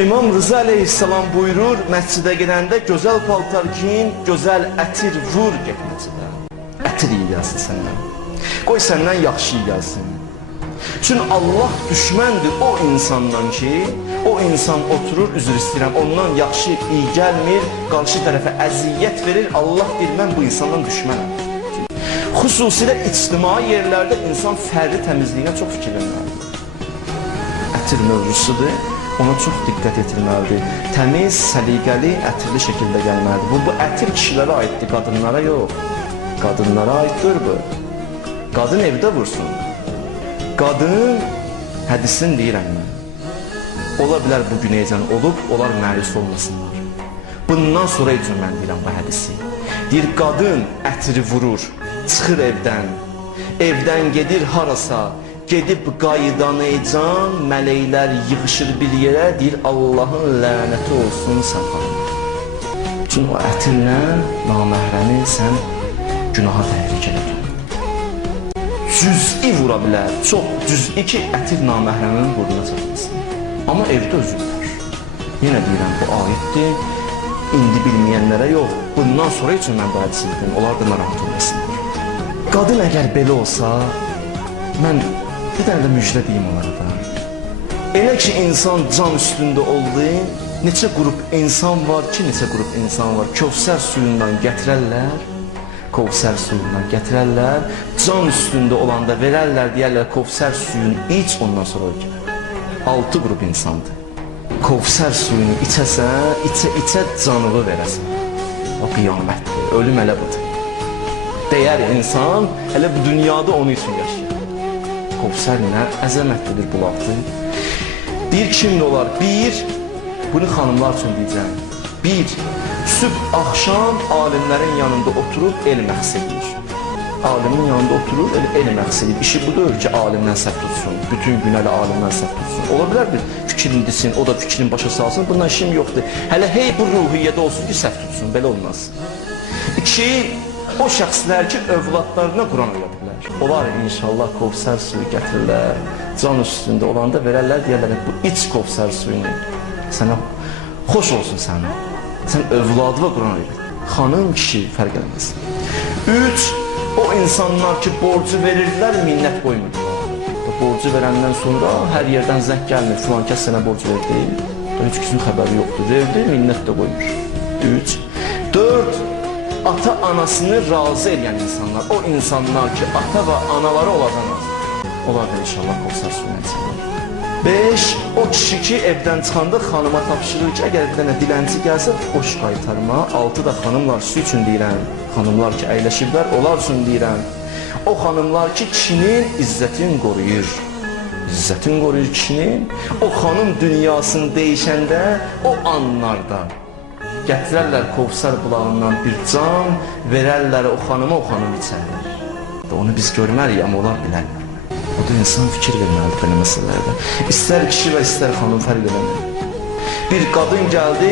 İmam Rıza Aleyhisselam buyurur, məscidə gedəndə gözəl paltar giyin, gözəl ətir vur get məscidə. Ətir iyi gəlsin səndən. Qoy səndən yaxşı iyi gəlsin. Çünki Allah düşməndir o insandan ki, o insan oturur, üzr istəyirəm, ondan yaxşı iyi gəlmir, qarşı tərəfə əziyyət verir, Allah deyir, mən bu insandan düşmənəm. Xüsusilə ictimai yerlərdə insan fərdi təmizliyinə çox fikir verməlidir. Ətir mövzusudur, ona çox diqqət etməlidir. Təmiz, səliqəli, ətirli şəkildə gəlməlidir. Bu ətir kişilərə aiddir, qadınlara yox. Qadınlara aiddir bu. Qadın evdə vursun. Qadın, hədisini deyirəm mən. Ola bilər bu güneycən olub, onlar məyus olmasınlar. Bundan sonra üçün mən deyirəm bu hədisi. Deyir, qadın ətiri vurur, çıxır evdən gedir harasa, gedib qayıdanaycan, mələklər yığışır bir yerə, deyir, Allahın lənəti olsun sən. Çünki o ətirlə naməhrəmi sən günaha təhrik edin. Cüz'i vura bilər, çox cüz'i ki, ətir naməhrəminin burnuna çatmasın. Amma evdə özürlər. Yenə deyirəm, bu ayətdir, indi bilməyənlərə yox, bundan sonra üçün mən bu hədisi dedim, onlar da narahat olmasınlar. Qadın əgər belə olsa, mən bir dənə də müjdə deyim onlara da. Elə ki, insan can üstündə oldu, neçə qrup insan var ki, neçə qrup insan var. Kövsər suyundan gətirərlər, can üstündə olanda verərlər, deyərlər, Kövsər suyunu iç, ondan sonra ölkələr. 6 qrup insandır. Kövsər suyunu içəsən, içə canılı verəsən. O qiyamətdir, ölüm elə budur. Deyər insan, hələ bu dünyada onun üçün yaşayır. Kövsər nə əzəmətlidir bulaqdır. Bir kimdə olar? Bir, bunu xanımlar üçün deyəcəm. Bir, sübh, axşam alimlərin yanında oturub elm əxs edir. Alimin yanında oturub elm əxs edir. İşi budur ki, alimdən səhv tutsun. Bütün gün hələ alimdən səhv tutsun. Ola bilər bir fikrini desin, o da fikrini başa salsın. Bundan işim yoxdur. Hələ hey bu ruhiyyədə olsun ki, səhv tutsun. Belə olmaz. İki, o şəxslər ki, övladlarına Quran öyrədiblər. Onlar inşallah Kövsər suyu gətirirlər, can üstündə olanda verərlər, deyərlər, bu iç Kövsər suyunu, sənə xoş olsun sənə. Sən övladıva Quran öyrət. Xanım, kişi, fərq eləməz. Üç, o insanlar ki, borcu verirdilər, minnət qoymurdular. Borcu verəndən sonra hər yerdən zəng gəlmir, filan kəs sənə borc verdi, heç kisin xəbəri yoxdur, verdi, minnət də qoymur. Üç, dörd, ata-anasını razı edən insanlar, o insanlar ki, ata və anaları olacaq razı. Onlar da inşallah Kövsər suyuna insanlar. 5. O kişi ki, evdən çıxanda xanıma tapşırır ki, əgər bir dənə dilənçi gəlsə, boş qaytarma. 6 da xanımlar su üçün deyirəm, xanımlar ki, əyləşiblər, onlar üçün deyirəm. O xanımlar ki, kişinin izzətini qoruyur. İzzətini qoruyur kişinin. O xanım dünyasını deyişəndə, o anlarda gətirərlər Kövsər bulağından bir can, verərlər o xanıma, o xanım içərlər. Onu biz görməliyik, amma onlar bilərlər. O da insan fikir verməlidir belə məsələlərdə. İstər kişi və istər xanım fərq eləmir. Bir qadın gəldi,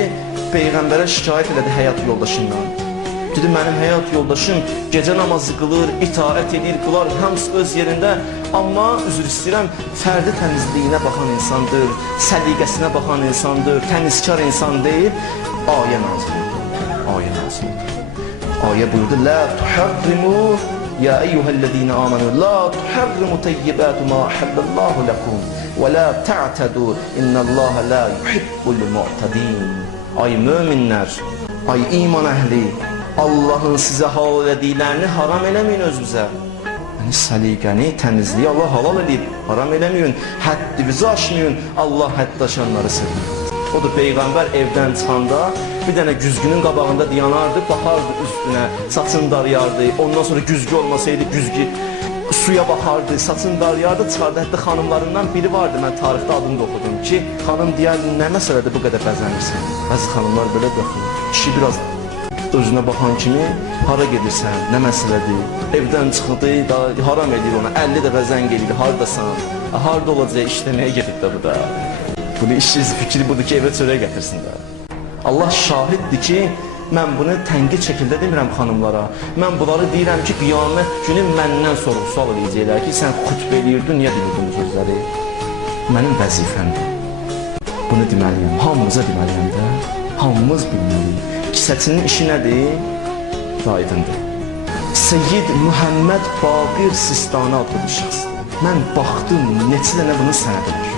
Peyğəmbərə şikayət elədi həyat yoldaşından. Dedi, mənim həyat yoldaşım gecə namazı qılır, itaət edir, qılar, hamısı öz yerində. Amma, üzr istəyirəm, fərdi təmizliyinə baxan insandır, səliqəsinə baxan insandır, təmizkar insan deyil. Ayə nazil. Ayə buyurdu, La tuharrimu, ya eyyuhəl-ləzine amanu, La tuharrimu teyyibatu ma ahəllallahu ləkum, və la ta'tadu, innəllaha la yuhibbul mu'tadin. Ay möminlər, ay iman əhli, Allahın sizə halal ediklərini haram eləməyin özünüzə. Yəni, səliqəni, təmizliyi Allah halal edib, haram eləməyin, həddinizi aşmayın, Allah hədd aşanları sevmir. O da Peyğəmbər evdən çıxanda bir dənə güzgünün qabağında dayanardı, baxardı üstünə, saçını darıyardı. Ondan sonra güzgü olmasaydı, güzgü suya baxardı, saçını darıyardı, çıxardı. Hətta xanımlarından biri vardı, mən tarixdə adını da oxudum ki, xanım deyərdi, nə məsələdir bu qədər bəzənirsən? Bəzi xanımlar belə baxır. Kişi biraz özünə baxan kimi, hara gedirsən, nə məsələdir? Evdən çıxdı, haram edir ona, 50 dəfə zəng edir, haradasan? Harada olacaq, işləməyə gedib də bu da. Bunu işsiz fikri budur ki, evə çörək gətirsin də. Allah şahiddir ki, mən bunu tənqid şəkildə demirəm xanımlara. Mən bunları deyirəm ki, qiyamət günü məndən sorğu-sual edəcəklər ki, sən xütbə eləyirdin, niyə deyirdin bu sözləri? Mənim vəzifəmdir. Bunu deməliyəm, hamımıza deməliyəm də, hamımız bilməliyik. Kisəçinin işi nədir? Aydındır. Seyyid Muhammed Baqir Sistani adlı bir şəxsdir. Mən baxdım, neçə dənə bunun sənədi var.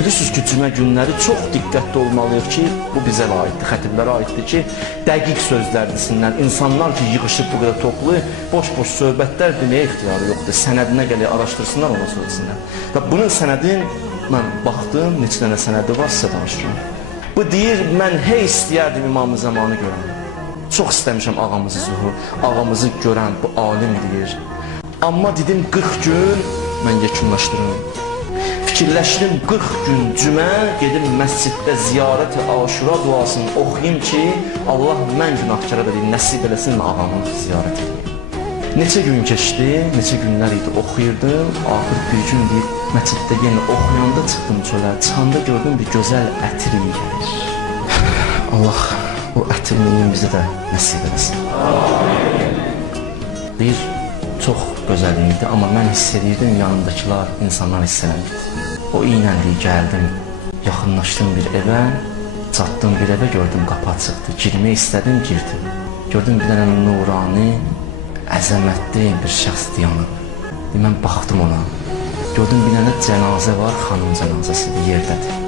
Bilirsiniz ki, cümə günləri çox diqqətli olmalıyıq ki, bu bizə aiddir, xətiblərə aiddir ki, dəqiq sözlər desinlər. İnsanlar ki, yığışıb bu qədər toplu, boş-boş söhbətlər deməyə ixtiyarı yoxdur. Sənədinə gələk, araşdırsınlar, ona söyləsinlər. Və bunun sənədin, mən baxdım, neçə dənə sənədi var, sizə danışıram. Bu deyir, mən hey istəyərdim İmam-ı Zamanı görəm. Çox istəmişəm ağamızı zuhur, ağamızı görən bu alim deyir. Amma dedim 40 gün mən yekunlaşdırım. Fikirləşdim 40 gün cümə gedim məsciddə ziyarət-i aşura duasını oxuyayım ki, Allah mən günahkara da deyim, nəsib eləsin ağamı ziyarət edeyim. Neçə gün keçdi, neçə günlər idi oxuyurdum. Axır bir gün deyib, məsciddə yenə oxuyanda çıxdım çölə. Çıxanda gördüm bir gözəl ətir iyi gəlir. Allah o ətirliyin bizə də nəsib eləsin. Bir çox gözəl idi, amma mən hiss edirdim, yanımdakılar, insanlar hiss eləmirdi. O iynənliyi gəldim, yaxınlaşdım bir evə, çatdım bir evə, gördüm qapı açıqdı. Girmək istədim, girdim. Gördüm bir dənə nurani, əzəmətli bir şəxs dayanıb. Mən baxdım ona. Gördüm bir dənə cənazə var, xanım cənazəsidir, yerdədir.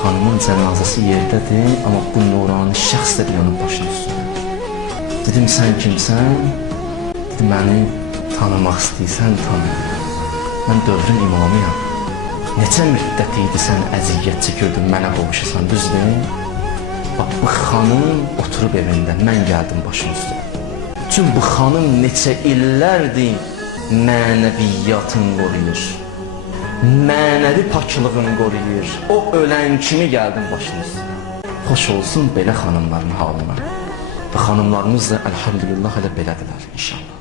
Xanımın cənazəsi yerdədir, amma bu nurani şəxs də dayanıb başının üstündə. Dedim, sən kimsən? Dedim, məni tanımaq istəyirsən, tanı. Mən dövrün imamıyam. Neçə müddət idi sən əziyyət çəkirdin, mənə qovuşasan, düzdür? Bax, bu xanım oturub evində, mən gəldim başın üstə. Çünki bu xanım neçə illərdir mənəviyyatını qoruyur. Mənəvi paklığını qoruyur. O ölən kimi gəldim başın üstə. Xoş olsun belə xanımların halına. Və xanımlarımız da əlhamdülillah elə belədirlər inşallah.